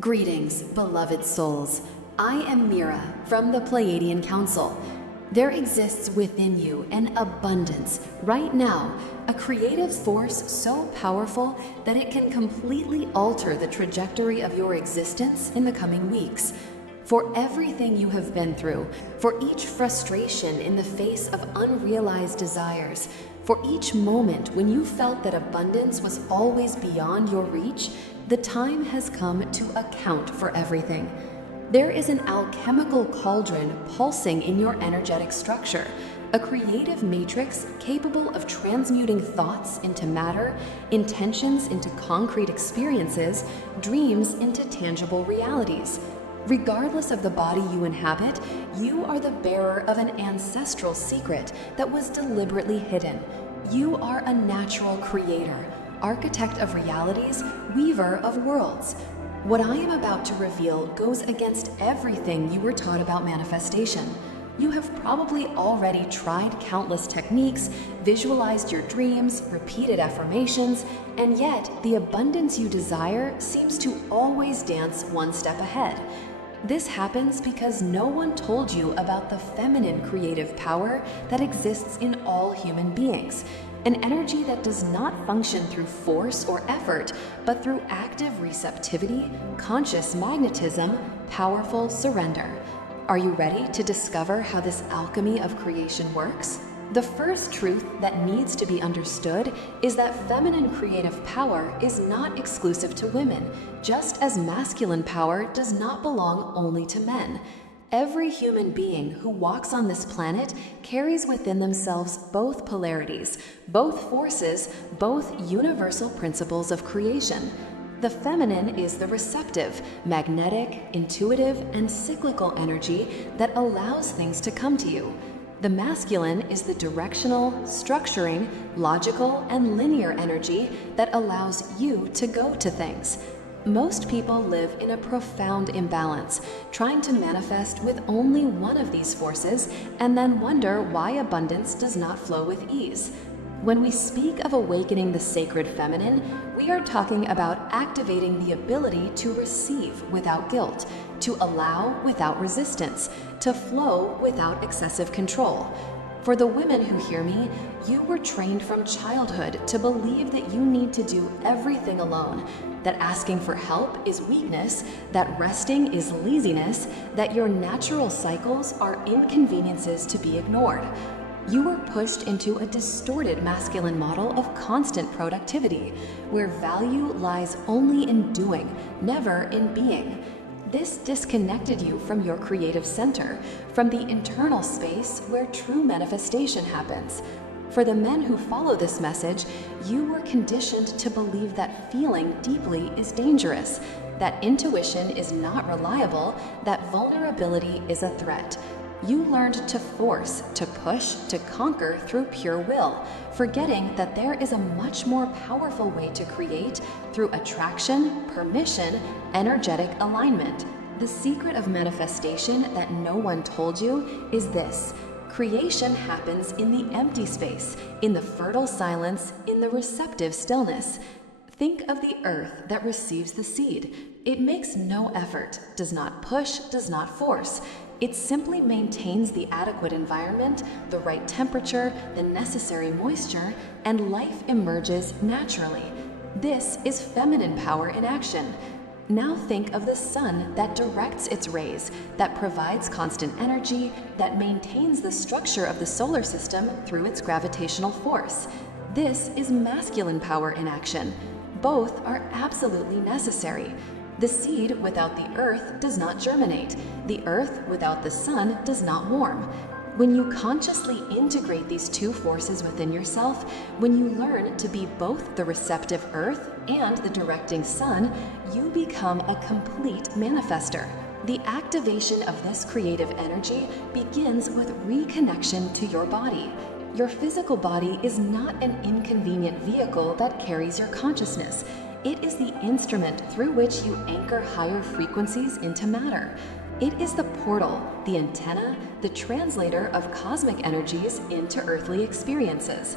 Greetings, beloved souls. I am Mira from the Pleiadian Council. There exists within you an abundance, right now, a creative force so powerful that it can completely alter the trajectory of your existence in the coming weeks. For everything you have been through, for each frustration in the face of unrealized desires, for each moment when you felt that abundance was always beyond your reach, the time has come to account for everything. There is an alchemical cauldron pulsing in your energetic structure, a creative matrix capable of transmuting thoughts into matter, intentions into concrete experiences, dreams into tangible realities. Regardless of the body you inhabit, you are the bearer of an ancestral secret that was deliberately hidden. You are a natural creator, architect of realities, weaver of worlds. What I am about to reveal goes against everything you were taught about manifestation. You have probably already tried countless techniques, visualized your dreams, repeated affirmations, and yet the abundance you desire seems to always dance one step ahead. This happens because no one told you about the feminine creative power that exists in all human beings, an energy that does not function through force or effort, but through active receptivity, conscious magnetism, powerful surrender. Are you ready to discover how this alchemy of creation works? The first truth that needs to be understood is that feminine creative power is not exclusive to women, just as masculine power does not belong only to men. Every human being who walks on this planet carries within themselves both polarities, both forces, both universal principles of creation. The feminine is the receptive, magnetic, intuitive, and cyclical energy that allows things to come to you. The masculine is the directional, structuring, logical, and linear energy that allows you to go to things. Most people live in a profound imbalance, trying to manifest with only one of these forces and then wonder why abundance does not flow with ease. When we speak of awakening the sacred feminine, we are talking about activating the ability to receive without guilt, to allow without resistance, to flow without excessive control. For the women who hear me, you were trained from childhood to believe that you need to do everything alone, that asking for help is weakness, that resting is laziness, that your natural cycles are inconveniences to be ignored. You were pushed into a distorted masculine model of constant productivity, where value lies only in doing, never in being. This disconnected you from your creative center, from the internal space where true manifestation happens. For the men who follow this message, you were conditioned to believe that feeling deeply is dangerous, that intuition is not reliable, that vulnerability is a threat. You learned to force, to push, to conquer through pure will, forgetting that there is a much more powerful way to create through attraction, permission, energetic alignment. The secret of manifestation that no one told you is this: creation happens in the empty space, in the fertile silence, in the receptive stillness. Think of the earth that receives the seed. It makes no effort, does not push, does not force. It simply maintains the adequate environment, the right temperature, the necessary moisture, and life emerges naturally. This is feminine power in action. Now think of the sun that directs its rays, that provides constant energy, that maintains the structure of the solar system through its gravitational force. This is masculine power in action. Both are absolutely necessary. The seed without the earth does not germinate. The earth without the sun does not warm. When you consciously integrate these two forces within yourself, when you learn to be both the receptive earth and the directing sun, you become a complete manifester. The activation of this creative energy begins with reconnection to your body. Your physical body is not an inconvenient vehicle that carries your consciousness. It is the instrument through which you anchor higher frequencies into matter. It is the portal, the antenna, the translator of cosmic energies into earthly experiences.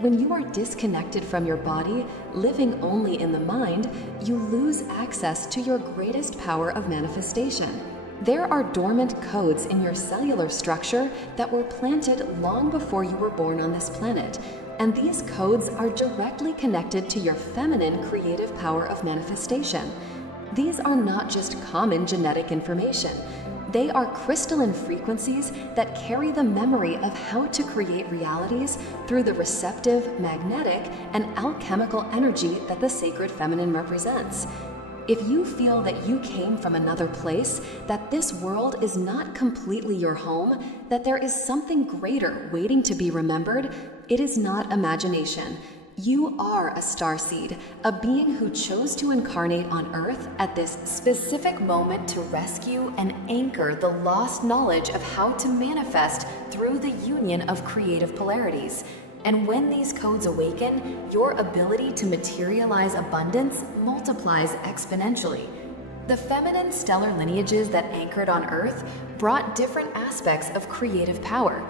When you are disconnected from your body, living only in the mind, you lose access to your greatest power of manifestation. There are dormant codes in your cellular structure that were planted long before you were born on this planet, and these codes are directly connected to your feminine creative power of manifestation. These are not just common genetic information. They are crystalline frequencies that carry the memory of how to create realities through the receptive, magnetic, and alchemical energy that the sacred feminine represents. If you feel that you came from another place, that this world is not completely your home, that there is something greater waiting to be remembered, it is not imagination. You are a starseed, a being who chose to incarnate on Earth at this specific moment to rescue and anchor the lost knowledge of how to manifest through the union of creative polarities. And when these codes awaken, your ability to materialize abundance multiplies exponentially. The feminine stellar lineages that anchored on Earth brought different aspects of creative power.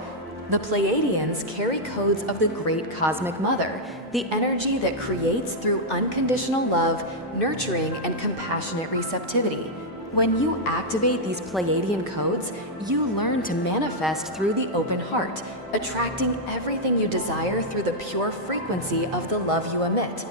The Pleiadians carry codes of the Great Cosmic Mother, the energy that creates through unconditional love, nurturing, and compassionate receptivity. When you activate these Pleiadian codes, you learn to manifest through the open heart, attracting everything you desire through the pure frequency of the love you emit.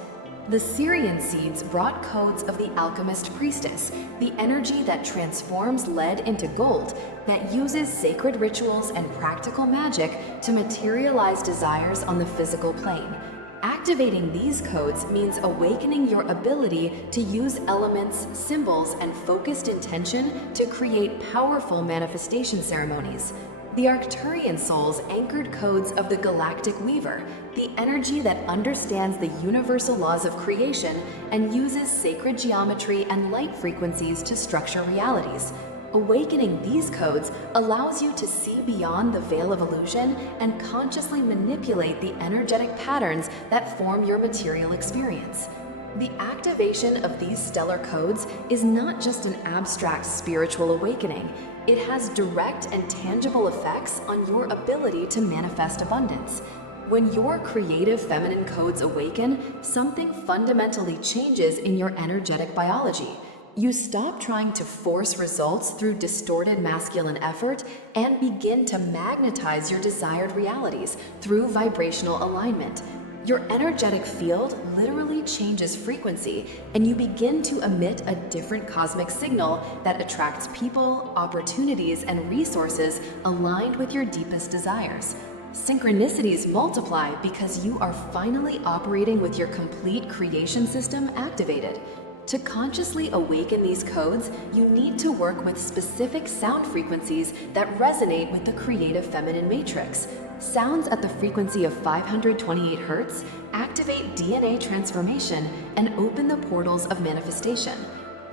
The Syrian seeds brought codes of the alchemist priestess, the energy that transforms lead into gold, that uses sacred rituals and practical magic to materialize desires on the physical plane. Activating these codes means awakening your ability to use elements, symbols, and focused intention to create powerful manifestation ceremonies. The Arcturian souls anchored codes of the Galactic Weaver, the energy that understands the universal laws of creation and uses sacred geometry and light frequencies to structure realities. Awakening these codes allows you to see beyond the veil of illusion and consciously manipulate the energetic patterns that form your material experience. The activation of these stellar codes is not just an abstract spiritual awakening. It has direct and tangible effects on your ability to manifest abundance. When your creative feminine codes awaken, something fundamentally changes in your energetic biology. You stop trying to force results through distorted masculine effort and begin to magnetize your desired realities through vibrational alignment. Your energetic field literally changes frequency, and you begin to emit a different cosmic signal that attracts people, opportunities, and resources aligned with your deepest desires. Synchronicities multiply because you are finally operating with your complete creation system activated. To consciously awaken these codes, you need to work with specific sound frequencies that resonate with the creative feminine matrix. Sounds at the frequency of 528 Hz activate DNA transformation and open the portals of manifestation.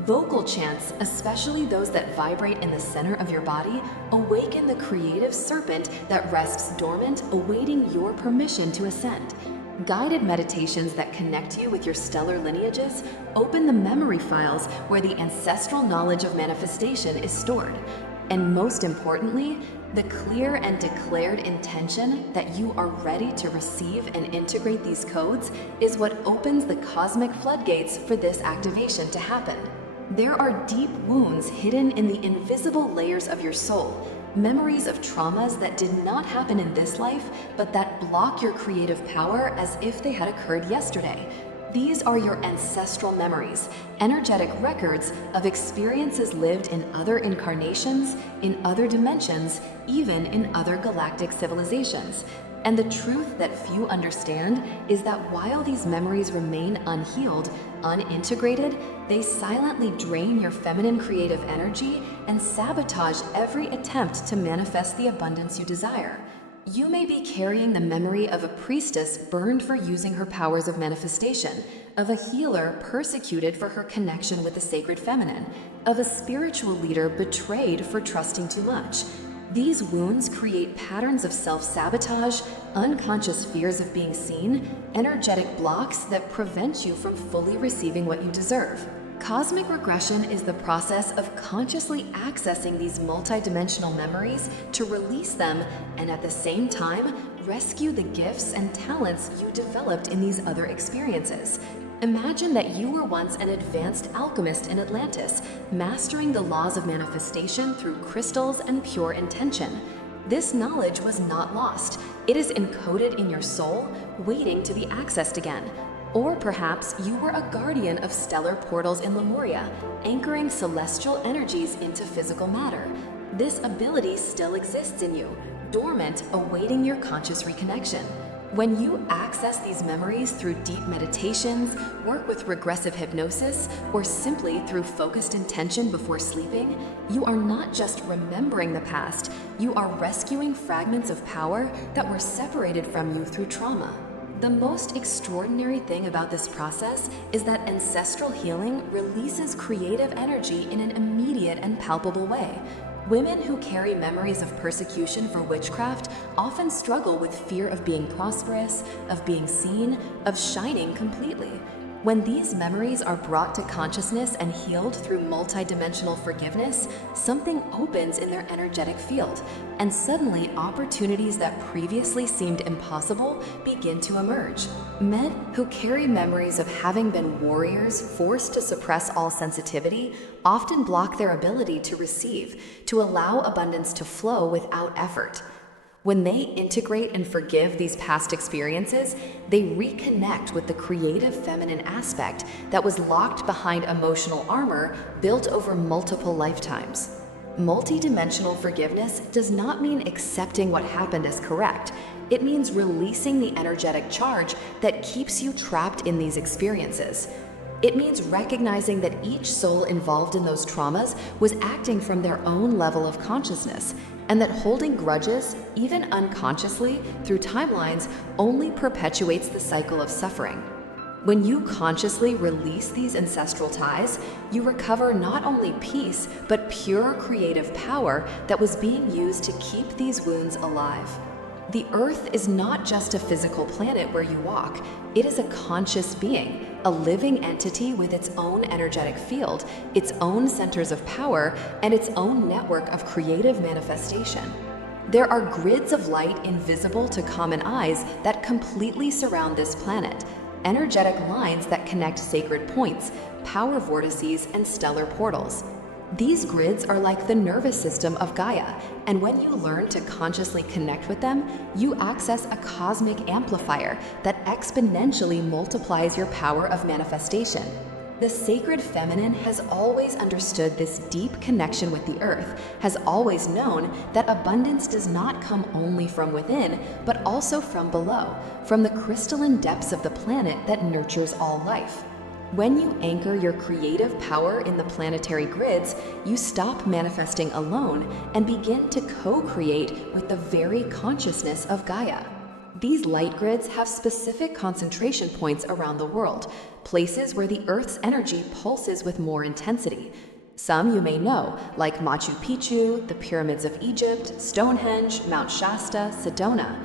Vocal chants, especially those that vibrate in the center of your body, awaken the creative serpent that rests dormant, awaiting your permission to ascend. Guided meditations that connect you with your stellar lineages open the memory files where the ancestral knowledge of manifestation is stored. And most importantly, the clear and declared intention that you are ready to receive and integrate these codes is what opens the cosmic floodgates for this activation to happen. There are deep wounds hidden in the invisible layers of your soul, memories of traumas that did not happen in this life, but that block your creative power as if they had occurred yesterday. These are your ancestral memories, energetic records of experiences lived in other incarnations, in other dimensions, even in other galactic civilizations. And the truth that few understand is that while these memories remain unhealed, unintegrated, they silently drain your feminine creative energy and sabotage every attempt to manifest the abundance you desire. You may be carrying the memory of a priestess burned for using her powers of manifestation, of a healer persecuted for her connection with the sacred feminine, of a spiritual leader betrayed for trusting too much. These wounds create patterns of self-sabotage, unconscious fears of being seen, energetic blocks that prevent you from fully receiving what you deserve. Cosmic regression is the process of consciously accessing these multidimensional memories to release them and at the same time rescue the gifts and talents you developed in these other experiences. Imagine that you were once an advanced alchemist in Atlantis, mastering the laws of manifestation through crystals and pure intention. This knowledge was not lost. It is encoded in your soul, waiting to be accessed again. Or perhaps you were a guardian of stellar portals in Lemuria, anchoring celestial energies into physical matter. This ability still exists in you, dormant, awaiting your conscious reconnection. When you access these memories through deep meditations, work with regressive hypnosis, or simply through focused intention before sleeping, you are not just remembering the past, you are rescuing fragments of power that were separated from you through trauma. The most extraordinary thing about this process is that ancestral healing releases creative energy in an immediate and palpable way. Women who carry memories of persecution for witchcraft often struggle with fear of being prosperous, of being seen, of shining completely. When these memories are brought to consciousness and healed through multidimensional forgiveness, something opens in their energetic field, and suddenly opportunities that previously seemed impossible begin to emerge. Men who carry memories of having been warriors forced to suppress all sensitivity often block their ability to receive, to allow abundance to flow without effort. When they integrate and forgive these past experiences, they reconnect with the creative feminine aspect that was locked behind emotional armor built over multiple lifetimes. Multidimensional forgiveness does not mean accepting what happened as correct. It means releasing the energetic charge that keeps you trapped in these experiences. It means recognizing that each soul involved in those traumas was acting from their own level of consciousness, and that holding grudges, even unconsciously, through timelines only perpetuates the cycle of suffering. When you consciously release these ancestral ties, you recover not only peace, but pure creative power that was being used to keep these wounds alive. The Earth is not just a physical planet where you walk. It is a conscious being, a living entity with its own energetic field, its own centers of power, and its own network of creative manifestation. There are grids of light invisible to common eyes that completely surround this planet, energetic lines that connect sacred points, power vortices, and stellar portals. These grids are like the nervous system of Gaia, and when you learn to consciously connect with them, you access a cosmic amplifier that exponentially multiplies your power of manifestation. The sacred feminine has always understood this deep connection with the earth, has always known that abundance does not come only from within, but also from below, from the crystalline depths of the planet that nurtures all life. When you anchor your creative power in the planetary grids, you stop manifesting alone and begin to co-create with the very consciousness of Gaia. These light grids have specific concentration points around the world, places where the Earth's energy pulses with more intensity. Some you may know, like Machu Picchu, the pyramids of Egypt, Stonehenge, Mount Shasta, Sedona.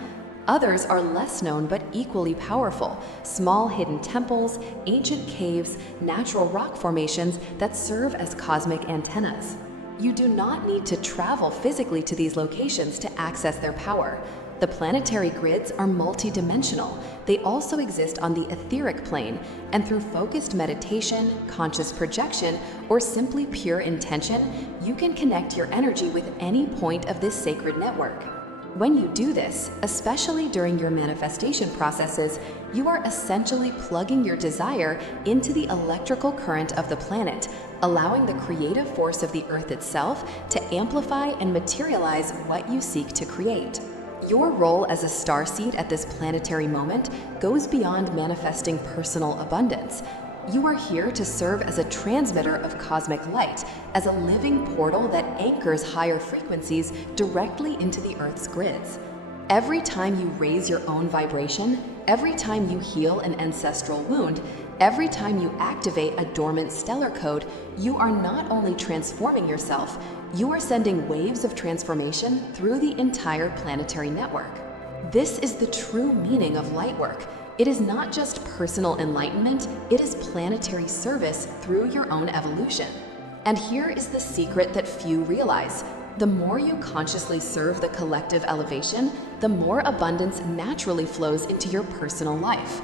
Others are less known but equally powerful, small hidden temples, ancient caves, natural rock formations that serve as cosmic antennas. You do not need to travel physically to these locations to access their power. The planetary grids are multidimensional. They also exist on the etheric plane, and through focused meditation, conscious projection, or simply pure intention, you can connect your energy with any point of this sacred network. When you do this, especially during your manifestation processes, you are essentially plugging your desire into the electrical current of the planet, allowing the creative force of the Earth itself to amplify and materialize what you seek to create. Your role as a starseed at this planetary moment goes beyond manifesting personal abundance. You are here to serve as a transmitter of cosmic light, as a living portal that anchors higher frequencies directly into the Earth's grids. Every time you raise your own vibration, every time you heal an ancestral wound, every time you activate a dormant stellar code, you are not only transforming yourself, you are sending waves of transformation through the entire planetary network. This is the true meaning of light work. It is not just personal enlightenment, it is planetary service through your own evolution. And here is the secret that few realize. The more you consciously serve the collective elevation, the more abundance naturally flows into your personal life.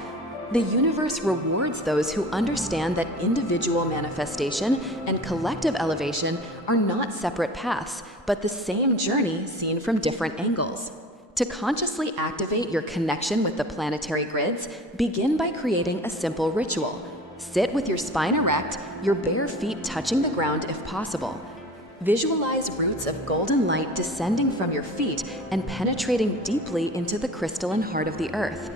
The universe rewards those who understand that individual manifestation and collective elevation are not separate paths, but the same journey seen from different angles. To consciously activate your connection with the planetary grids, begin by creating a simple ritual. Sit with your spine erect, your bare feet touching the ground if possible. Visualize roots of golden light descending from your feet and penetrating deeply into the crystalline heart of the earth.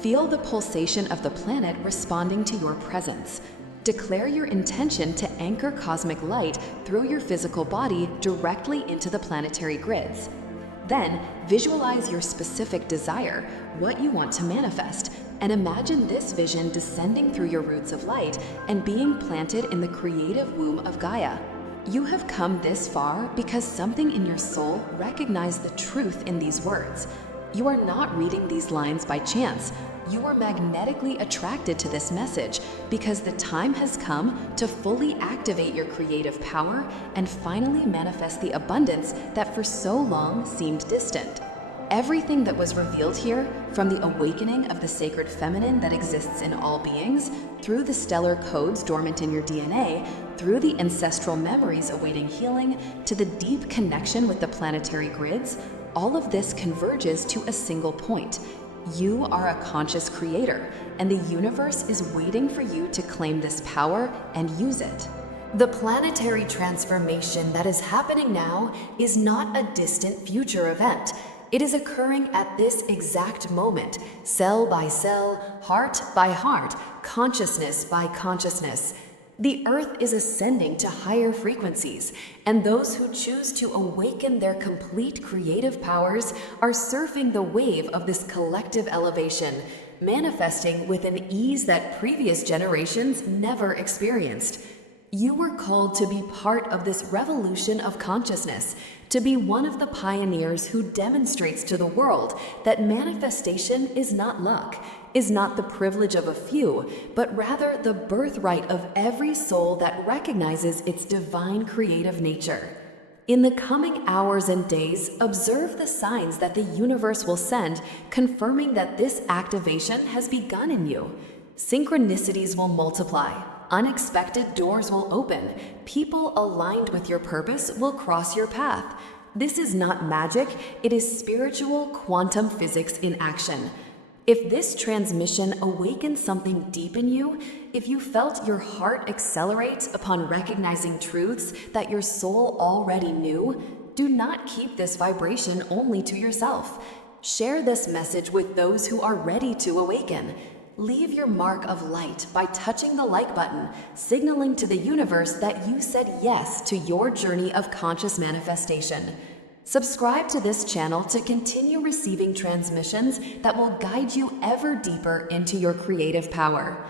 Feel the pulsation of the planet responding to your presence. Declare your intention to anchor cosmic light through your physical body directly into the planetary grids. Then, visualize your specific desire, what you want to manifest, and imagine this vision descending through your roots of light and being planted in the creative womb of Gaia. You have come this far because something in your soul recognized the truth in these words. You are not reading these lines by chance. You are magnetically attracted to this message because the time has come to fully activate your creative power and finally manifest the abundance that for so long seemed distant. Everything that was revealed here, from the awakening of the sacred feminine that exists in all beings, through the stellar codes dormant in your DNA, through the ancestral memories awaiting healing, to the deep connection with the planetary grids, all of this converges to a single point. You are a conscious creator, and the universe is waiting for you to claim this power and use it. The planetary transformation that is happening now is not a distant future event. It is occurring at this exact moment, cell by cell, heart by heart, consciousness by consciousness. The Earth is ascending to higher frequencies, and those who choose to awaken their complete creative powers are surfing the wave of this collective elevation, manifesting with an ease that previous generations never experienced. You were called to be part of this revolution of consciousness, to be one of the pioneers who demonstrates to the world that manifestation is not luck, is not the privilege of a few, but rather the birthright of every soul that recognizes its divine creative nature. In the coming hours and days, observe the signs that the universe will send, confirming that this activation has begun in you. Synchronicities will multiply. Unexpected doors will open. People aligned with your purpose will cross your path. This is not magic, it is spiritual quantum physics in action. If this transmission awakens something deep in you, if you felt your heart accelerate upon recognizing truths that your soul already knew, do not keep this vibration only to yourself. Share this message with those who are ready to awaken. Leave your mark of light by touching the like button, signaling to the universe that you said yes to your journey of conscious manifestation. Subscribe to this channel to continue receiving transmissions that will guide you ever deeper into your creative power.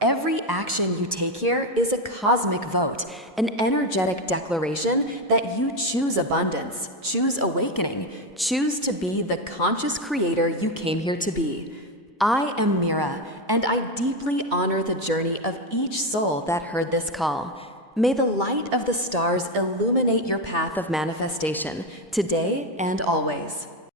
Every action you take here is a cosmic vote, an energetic declaration that you choose abundance, choose awakening, choose to be the conscious creator you came here to be. I am Mira, and I deeply honor the journey of each soul that heard this call. May the light of the stars illuminate your path of manifestation, today and always.